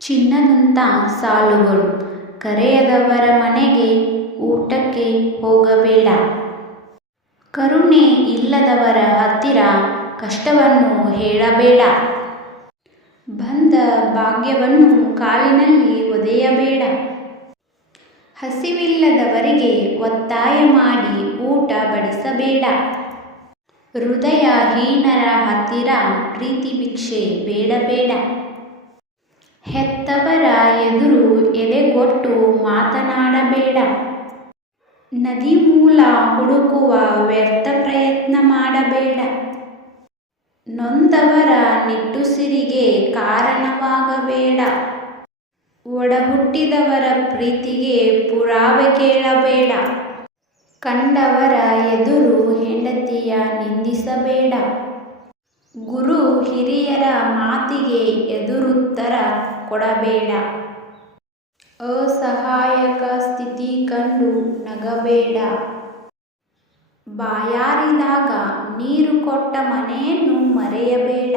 ಚಿನ್ನದಂಥ ಸಾಲುಗಳು. ಕರೆಯದವರ ಮನೆಗೆ ಊಟಕ್ಕೆ ಹೋಗಬೇಡ. ಕರುಣೆ ಇಲ್ಲದವರ ಹತ್ತಿರ ಕಷ್ಟವನ್ನು ಹೇಳಬೇಡ. ಬಂದ ಭಾಗ್ಯವನ್ನು ಕಾಲಿನಲ್ಲಿ ಒದೆಯಬೇಡ. ಹಸಿವಿಲ್ಲದವರಿಗೆ ಒತ್ತಾಯ ಮಾಡಿ ಊಟ ಬಡಿಸಬೇಡ. ಹೃದಯಹೀನರ ಹತ್ತಿರ ಪ್ರೀತಿ ಭಿಕ್ಷೆ ಬೇಡಬೇಡ. ಹೆತ್ತವರ ಎದುರು ಎದೆಗೊಟ್ಟು ಮಾತನಾಡಬೇಡ. ನದಿ ಮೂಲ ಹುಡುಕುವ ವ್ಯರ್ಥ ಪ್ರಯತ್ನ ಮಾಡಬೇಡ. ನೊಂದವರ ನಿಟ್ಟುಸಿರಿಗೆ ಕಾರಣವಾಗಬೇಡ. ಒಡಹುಟ್ಟಿದವರ ಪ್ರೀತಿಗೆ ಪುರಾವೆ ಕೇಳಬೇಡ. ಕಂಡವರ ಎದುರು ಹೆಂಡತಿಯ ನಿಂದಿಸಬೇಡ. ಗುರು ಹಿರಿಯರ ಮಾತಿಗೆ ಎದುರುತ್ತರ ಕೊಡಬೇಡ. ಅಸಹಾಯಕ ಸ್ಥಿತಿ ಕಂಡು ನಗಬೇಡ. ಬಾಯಾರಿದಾಗ ನೀರು ಕೊಟ್ಟ ಮನೆಯನ್ನು ಮರೆಯಬೇಡ.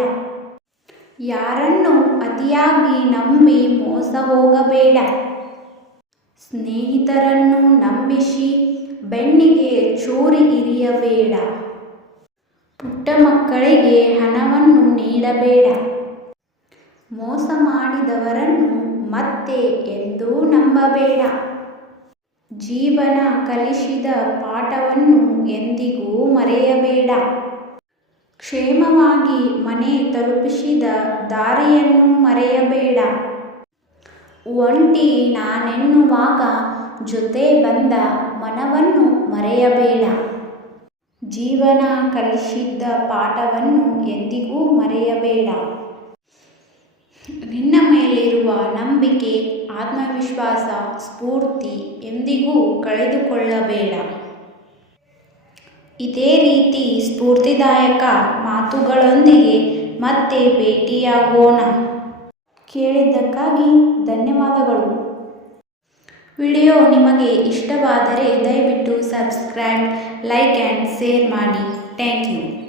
ಯಾರನ್ನು ಅತಿಯಾಗಿ ನಂಬಿ ಮೋಸ ಹೋಗಬೇಡ. ಸ್ನೇಹಿತರನ್ನು ನಂಬಿಸಿ ಬೆನ್ನಿಗೆ ಚೂರಿ ಇರಿಯಬೇಡ. ಪುಟ್ಟ ಮಕ್ಕಳಿಗೆ ಹಣವನ್ನು ನೀಡಬೇಡ. ಮೋಸ ಮಾಡಿದವರನ್ನು ಮತ್ತೆ ಎಂದೂ ನಂಬಬೇಡ. ಜೀವನ ಕಲಿಸಿದ ಪಾಠವನ್ನು ಎಂದಿಗೂ ಮರೆಯಬೇಡ. ಕ್ಷೇಮವಾಗಿ ಮನೆ ತಲುಪಿಸಿದ ದಾರಿಯನ್ನು ಮರೆಯಬೇಡ. ಒಂಟಿ ನಾನೆನ್ನುವಾಗ ಜೊತೆ ಬಂದ ಮನವನ್ನು ಮರೆಯಬೇಡ. ಜೀವನ ಕಲಿಸಿದ ಪಾಠವನ್ನು ಎಂದಿಗೂ ಮರೆಯಬೇಡ. ನಿನ್ನ ಮೇಲಿರುವ ನಂಬಿಕೆ, ಆತ್ಮವಿಶ್ವಾಸ, ಸ್ಫೂರ್ತಿ ಎಂದಿಗೂ ಕಳೆದುಕೊಳ್ಳಬೇಡ. ಇದೇ ರೀತಿ ಸ್ಫೂರ್ತಿದಾಯಕ ಮಾತುಗಳೊಂದಿಗೆ ಮತ್ತೆ ಭೇಟಿಯಾಗೋಣ. ಕೇಳಿದ್ದಕ್ಕಾಗಿ ಧನ್ಯವಾದಗಳು. ವಿಡಿಯೋ ನಿಮಗೆ ಇಷ್ಟವಾದರೆ ದಯವಿಟ್ಟು ಸಬ್ಸ್ಕ್ರೈಬ್, ಲೈಕ್ ಆ್ಯಂಡ್ ಶೇರ್ ಮಾಡಿ. Thank you.